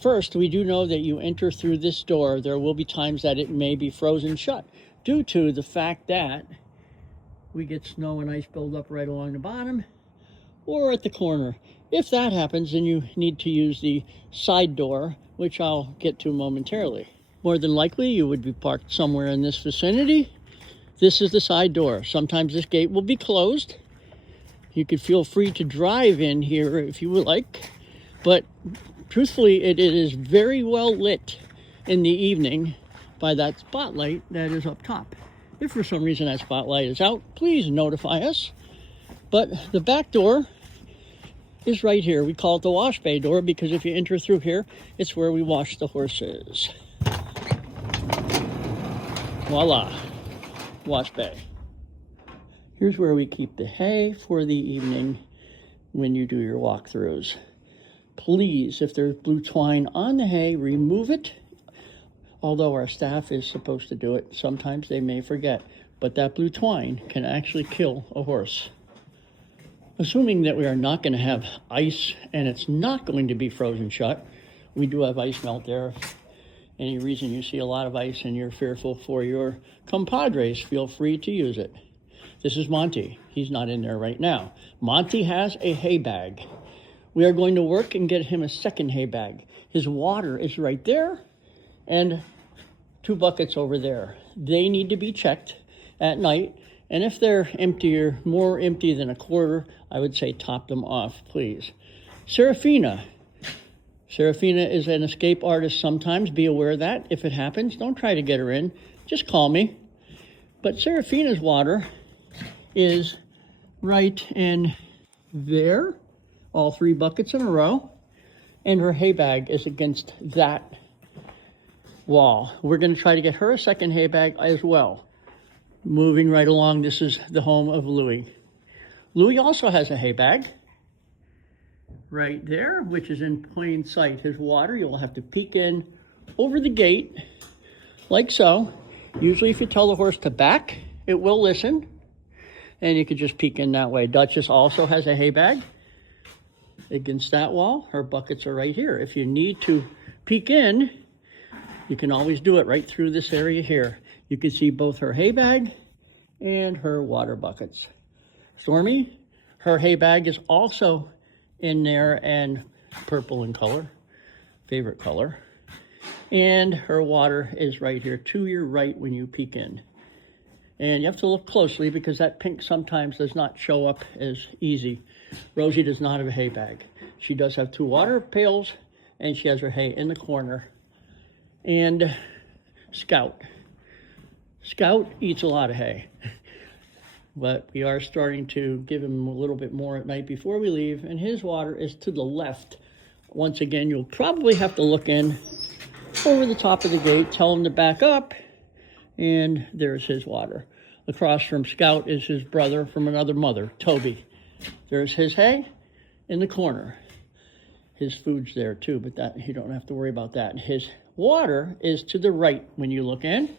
First, we do know that you enter through this door. There will be times that it may be frozen shut due to the fact that we get snow and ice buildup right along the bottom or at the corner. If that happens, then you need to use the side door, which I'll get to momentarily. More than likely, you would be parked somewhere in this vicinity. This is the side door. Sometimes this gate will be closed. You could feel free to drive in here if you would like, but truthfully, it is very well lit in the evening by that spotlight that is up top. If for some reason that spotlight is out, please notify us. But the back door is right here. We call it the wash bay door because if you enter through here, it's where we wash the horses. Voila, wash bay. Here's where we keep the hay for the evening when you do your walkthroughs. Please, if there's blue twine on the hay, remove it. Although our staff is supposed to do it, sometimes they may forget. But that blue twine can actually kill a horse. Assuming that we are not going to have ice and it's not going to be frozen shut, we do have ice melt there. Any reason you see a lot of ice and you're fearful for your compadres, feel free to use it. This is Monty. He's not in there right now. Monty has a hay bag. We are going to work and get him a second hay bag. His water is right there and 2 buckets over there. They need to be checked at night. And if they're empty or more empty than a quarter, I would say top them off, please. Serafina. Serafina is an escape artist sometimes. Be aware of that. If it happens, don't try to get her in. Just call me. But Serafina's water is right in there. All 3 buckets in a row. And her hay bag is against that wall. We're going to try to get her a second hay bag as well. Moving right along, this is the home of Louie. Louie also has a hay bag right there, which is in plain sight. His water, you'll have to peek in over the gate, like so. Usually if you tell the horse to back, it will listen, and you could just peek in that way. Duchess also has a hay bag against that wall. Her buckets are right here. If you need to peek in, you can always do it right through this area here. You can see both her hay bag and her water buckets. Stormy, her hay bag is also in there and purple in color, favorite color. And her water is right here to your right when you peek in. And you have to look closely because that pink sometimes does not show up as easy. Rosie does not have a hay bag. She does have 2 water pails and she has her hay in the corner. And Scout. Scout eats a lot of hay, but we are starting to give him a little bit more at night before we leave, and his water is to the left. Once again, you'll probably have to look in over the top of the gate, tell him to back up, and there's his water. Across from Scout is his brother from another mother, Toby. There's his hay in the corner. His food's there too, but that you don't have to worry about that. His water is to the right when you look in.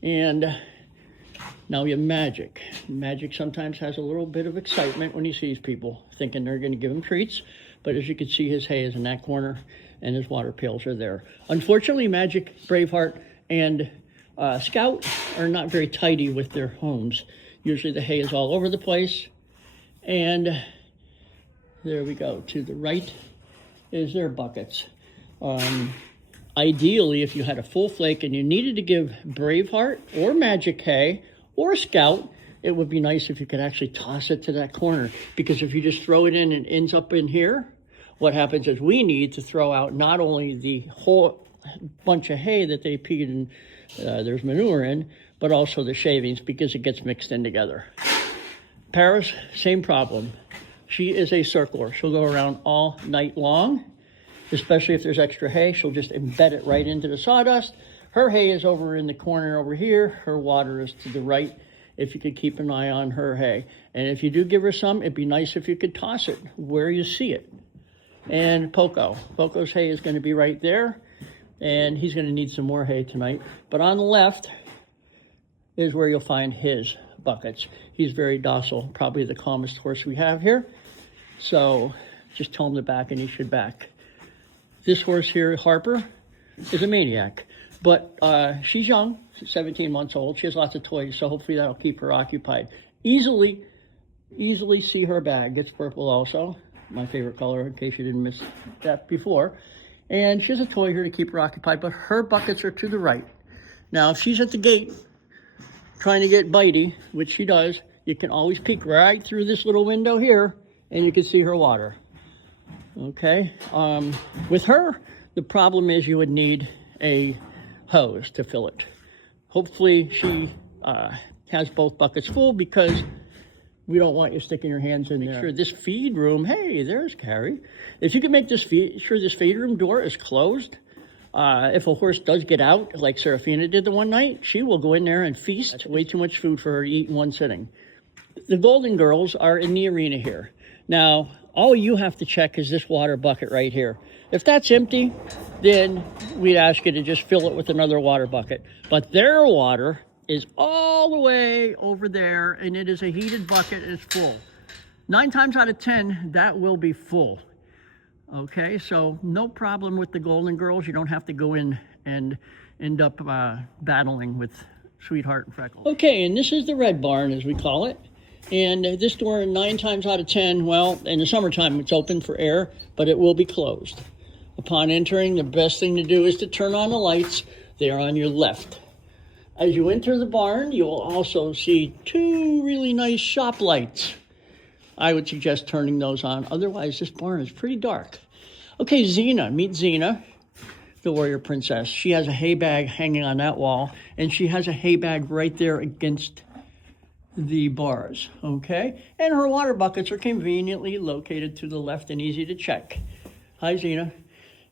And now we have Magic. Magic sometimes has a little bit of excitement when he sees people thinking they're going to give him treats. But as you can see, his hay is in that corner and his water pails are there. Unfortunately, Magic, Braveheart, and Scout are not very tidy with their homes. Usually the hay is all over the place. And there we go. To the right is their buckets. Ideally, if you had a full flake and you needed to give Braveheart or Magic hay or Scout, it would be nice if you could actually toss it to that corner. Because if you just throw it in and it ends up in here, what happens is we need to throw out not only the whole bunch of hay that they peed and there's manure in, but also the shavings because it gets mixed in together. Paris, same problem. She is a circler. She'll go around all night long. Especially if there's extra hay, she'll just embed it right into the sawdust. Her hay is over in the corner over here. Her water is to the right, if you could keep an eye on her hay. And if you do give her some, it'd be nice if you could toss it where you see it. And Poco. Poco's hay is going to be right there, and he's going to need some more hay tonight. But on the left is where you'll find his buckets. He's very docile, probably the calmest horse we have here. So just tell him to back, and he should back. This horse here, Harper, is a maniac. But she's young, she's 17 months old. She has lots of toys, so hopefully that'll keep her occupied. Easily see her bag. It's purple also, my favorite color, in case you didn't miss that before. And she has a toy here to keep her occupied, but her buckets are to the right. Now, if she's at the gate trying to get bitey, which she does, you can always peek right through this little window here, and you can see her water. Okay? With her, the problem is you would need a hose to fill it. Hopefully, she has both buckets full, because we don't want you sticking your hands in there. Make sure this feed room, hey, there's Carrie. If you can make this sure this feed room door is closed, if a horse does get out, like Serafina did the one night, she will go in there and feast. That's way too much food for her to eat in one sitting. The Golden Girls are in the arena here. Now, all you have to check is this water bucket right here. If that's empty, then we'd ask you to just fill it with another water bucket. But their water is all the way over there, and it is a heated bucket. It's full. 9 times out of 10, that will be full. Okay, so no problem with the Golden Girls. You don't have to go in and end up battling with Sweetheart and Freckles. Okay, and this is the red barn, as we call it. And this door, 9 times out of 10, well, in the summertime, it's open for air, but it will be closed. Upon entering, the best thing to do is to turn on the lights. They are on your left. As you enter the barn, you will also see 2 really nice shop lights. I would suggest turning those on. Otherwise, this barn is pretty dark. Okay, Xena. Meet Xena, the warrior princess. She has a hay bag hanging on that wall, and she has a hay bag right there against the bars, okay? And her water buckets are conveniently located to the left and easy to check. Hi, Xena.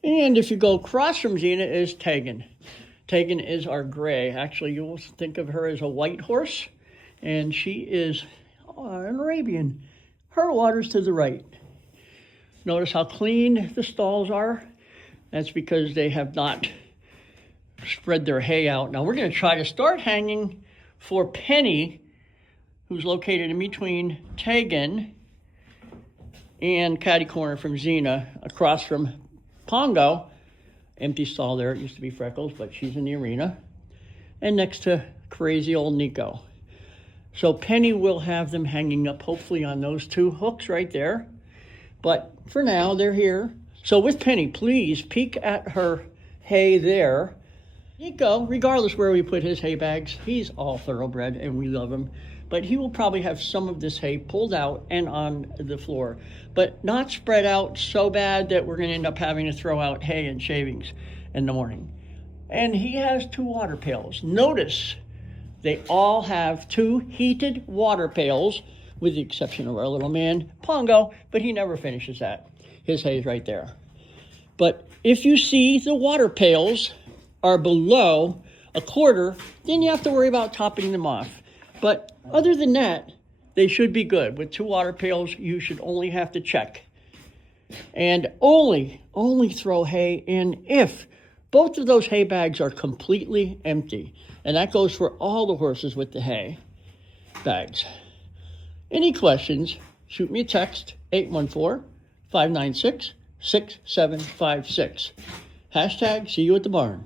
And if you go across from Xena is Tegan. Tegan is our gray. Actually, you will think of her as a white horse, and she is an Arabian. Her water's to the right. Notice how clean the stalls are. That's because they have not spread their hay out. Now we're going to try to start hanging for Penny, who's located in between Tegan and catty corner from Xena, across from Pongo. Empty stall there. It used to be Freckles, but she's in the arena. And next to crazy old Nico. So Penny will have them hanging up, hopefully, on those 2 hooks right there. But for now, they're here. So with Penny, please peek at her hay there. Nico, regardless where we put his hay bags, he's all thoroughbred and we love him. But he will probably have some of this hay pulled out and on the floor, but not spread out so bad that we're going to end up having to throw out hay and shavings in the morning. And he has 2 water pails. Notice they all have 2 heated water pails, with the exception of our little man, Pongo, but he never finishes that. His hay is right there. But if you see the water pails are below a quarter, then you have to worry about topping them off. But other than that, they should be good. With 2 water pails, you should only have to check. And only throw hay in if both of those hay bags are completely empty. And that goes for all the horses with the hay bags. Any questions, shoot me a text, 814-596-6756. # see you at the barn.